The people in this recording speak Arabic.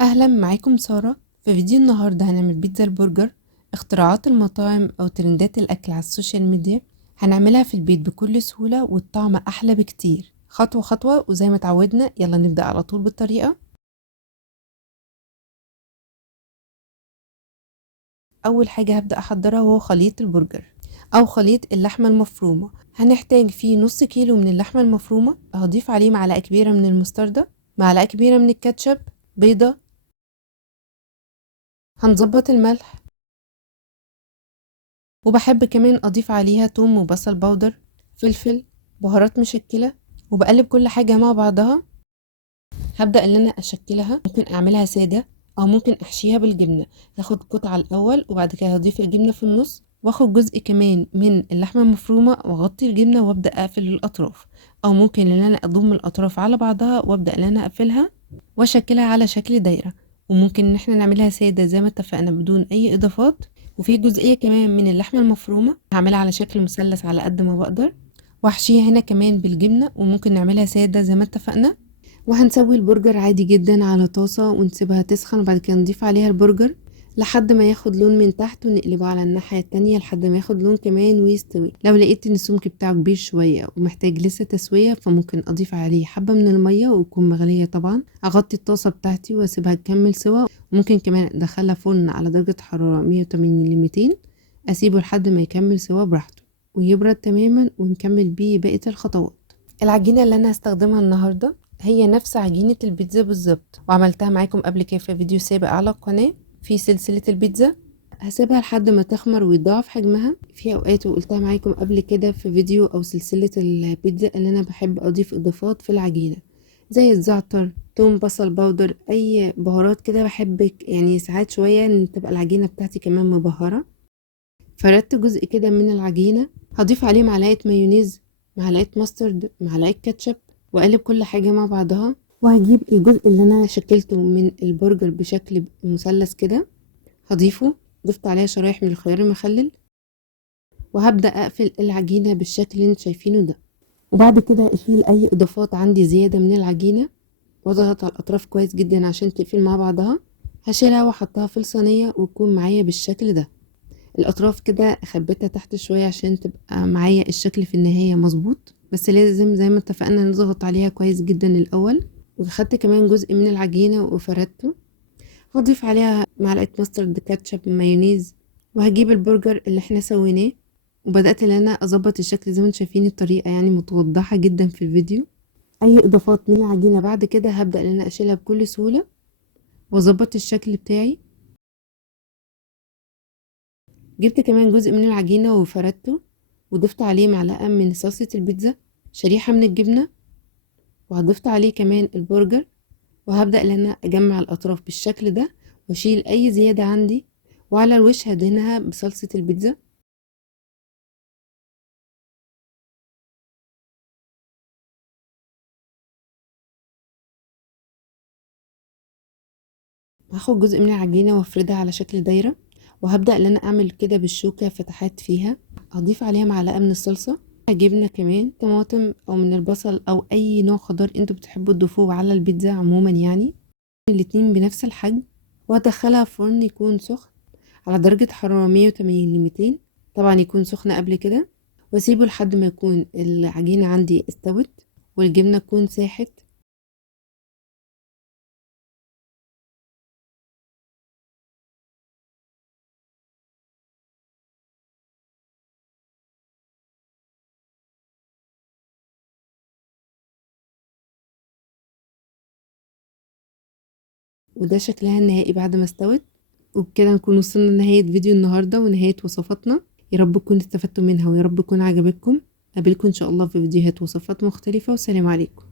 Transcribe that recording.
اهلا، معاكم سارة. في فيديو النهاردة هنعمل بيتزا البرجر، اختراعات المطاعم او ترندات الاكل على السوشيال ميديا. هنعملها في البيت بكل سهولة والطعم احلى بكتير. خطوة خطوة وزي ما اتعودنا، يلا نبدأ على طول بالطريقة. اول حاجة هبدأ احضرها هو خليط البرجر او خليط اللحمة المفرومة. هنحتاج فيه نص كيلو من اللحمة المفرومة، هضيف عليه معلقة كبيرة من المستردة، معلقة كبيرة من الكاتشب، بيضة. هنظبط الملح، وبحب كمان اضيف عليها توم وبصل باودر، فلفل، بهارات مشكلة، وبقلب كل حاجة مع بعضها. هبدأ ان انا اشكلها، ممكن اعملها سادة او ممكن احشيها بالجبنة. هاخد قطعة الاول وبعد كده هضيف الجبنة في النص، واخد جزء كمان من اللحمة المفرومة واغطي الجبنة وابدأ اقفل الاطراف، او ممكن ان انا اضم الاطراف على بعضها وابدأ ان انا اقفلها واشكلها على شكل دايرة. وممكن ان احنا نعملها سادة زي ما اتفقنا بدون اي اضافات. وفي جزئية كمان من اللحمة المفرومة هعملها على شكل مثلث على قد ما بقدر، واحشيها هنا كمان بالجبنة، وممكن نعملها سادة زي ما اتفقنا. وهنسوي البرجر عادي جدا على طاسة ونسيبها تسخن، وبعد كده نضيف عليها البرجر لحد ما ياخد لون من تحت، ونقلبه على الناحية التانية لحد ما ياخد لون كمان ويستوي. لو لقيت ان السمك بتاعه كبير شوية ومحتاج لسه تسوية، فممكن اضيف عليه حبة من المية وتكون مغلية طبعا. اغطي الطاسة بتاعتي واسيبها تكمل سوا. ممكن كمان ادخلها فرن على درجة حرارة 180 ل 200، اسيبه لحد ما يكمل سوا براحته ويبرد تماما، ونكمل بيه بقية الخطوات. العجينة اللي انا هستخدمها النهاردة هي نفس عجينة البيتزا بالظبط، وعملتها معاكم قبل كده في فيديو سابق على القناة في سلسلة البيتزا. هسيبها لحد ما تخمر ويضاعف حجمها. في اوقات وقلتها معاكم قبل كده في فيديو او سلسلة البيتزا اللي انا بحب اضيف اضافات في العجينة زي الزعتر، توم، بصل باودر، اي بهارات كده. بحب يعني ساعات شوية ان تبقى العجينة بتاعتي كمان مبهرة. فردت جزء كده من العجينة، هضيف عليه معلقة مايونيز، معلقة ماسترد، معلقة كاتشب، واقلب كل حاجة مع بعضها. وهجيب الجزء اللي انا شكلته من البرجر بشكل مثلث كده، هضيفه. ضفت عليها شرايح من الخيار المخلل، وهبدأ اقفل العجينة بالشكل اللي انتوا شايفينه ده. وبعد كده اشيل اي اضافات عندي زيادة من العجينة، واضغط على الاطراف كويس جدا عشان تقفل مع بعضها. هشيلها واحطها في الصينية وتكون معايا بالشكل ده. الاطراف كده اخبيتها تحت شوية عشان تبقى معايا الشكل في النهاية مظبوط، بس لازم زي ما اتفقنا نضغط عليها كويس جدا الاول. وخدت كمان جزء من العجينة وفردته، هضيف عليها معلقة ماسترد، كاتشب، مايونيز. وهجيب البرجر اللي احنا سويناه، وبدأت ان انا اظبط الشكل زي ما انتم شايفين. الطريقة يعني متوضحة جدا في الفيديو. اي اضافات من العجينة بعد كده هبدأ ان انا اشيلها بكل سهولة واظبط الشكل بتاعي. جبت كمان جزء من العجينة وفردته، وضفت عليه معلقة من صلصة البيتزا، شريحة من الجبنة، وهضفت عليه كمان البرجر. وهبدأ ان انا اجمع الاطراف بالشكل ده واشيل اي زيادة عندي، وعلى الوش هدهنها بصلصة البيتزا. هاخد جزء من العجينة وافردها على شكل دايرة، وهبدأ ان انا اعمل كده بالشوكة فتحات فيها. هضيف عليها معلقة من الصلصة، جبنة كمان، طماطم او من البصل او اي نوع خضار انتوا بتحبوا تضيفوه على البيتزا عموما يعني. الاتنين بنفس الحجم، وادخلها فرن يكون سخن على درجة حرارة 180 ل 200. طبعا يكون سخن قبل كده، واسيبه لحد ما يكون العجينة عندي استوت والجبنة تكون ساحت. وده شكلها النهائي بعد ما استوت. وبكده نكون وصلنا لنهاية فيديو النهاردة ونهاية وصفاتنا. يا رب تكونوا استفدتوا منها ويا رب تكون عجبتكم. قابلكم ان شاء الله في فيديوهات وصفات مختلفة، والسلام عليكم.